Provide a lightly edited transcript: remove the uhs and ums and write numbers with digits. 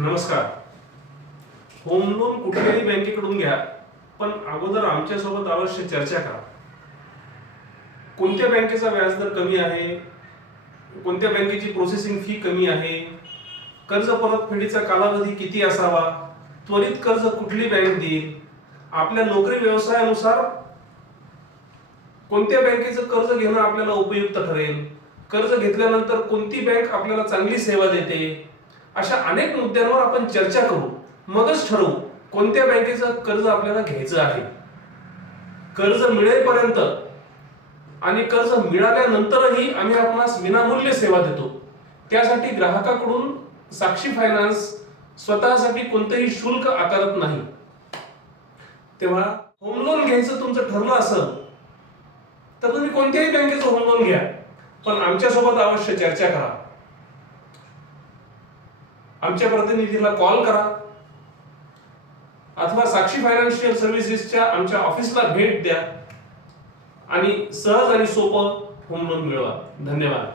नमस्कार. Home loan कुठल्याही बँकेकडून घ्या, पण अगोदर आमच्यासोबत अवश्य चर्चा करा. कोणत्या बँकेचा व्याजदर कमी आहे, कोणत्या बँकेची प्रोसेसिंग फी कमी आहे, कर्ज परतफेडीचा कालावधी किती असावा, त्वरित कर्ज कुठली बँक देईल, आपल्या नोकरी व्यवसायानुसार कोणत्या बँकेचं कर्ज घेणं आपल्याला उपयुक्त ठरेल, कर्ज घेतल्यानंतर कोणती बँक आपल्याला चांगली सेवा देते, अशा अनेक मुद्द्यांवर आपण चर्चा करू. मगच ठरवू कोणत्या बँकेचं कर्ज आपल्याला घ्यायचं आहे. कर्ज मिळेपर्यंत आणि कर्ज मिळाल्यानंतरही आम्ही आपणास विनामूल्य सेवा देतो. त्यासाठी ग्राहकाकडून साक्षी फायनान्स स्वतःसाठी कोणतेही शुल्क आकारत नाही. तेव्हा होम लोन घ्यायचं तुमचं ठरलं असेल तर तुम्ही कोणत्याही बँकेचं होम लोन घ्या, पण आमच्यासोबत अवश्य चर्चा करा. आमच्या प्रतिनिधीला कॉल करा अथवा साक्षी फायनान्शियल सर्व्हिसेसच्या आमच्या ऑफिसला भेट द्या आणि सहज आणि सोपं होम लोन मिळवा. धन्यवाद.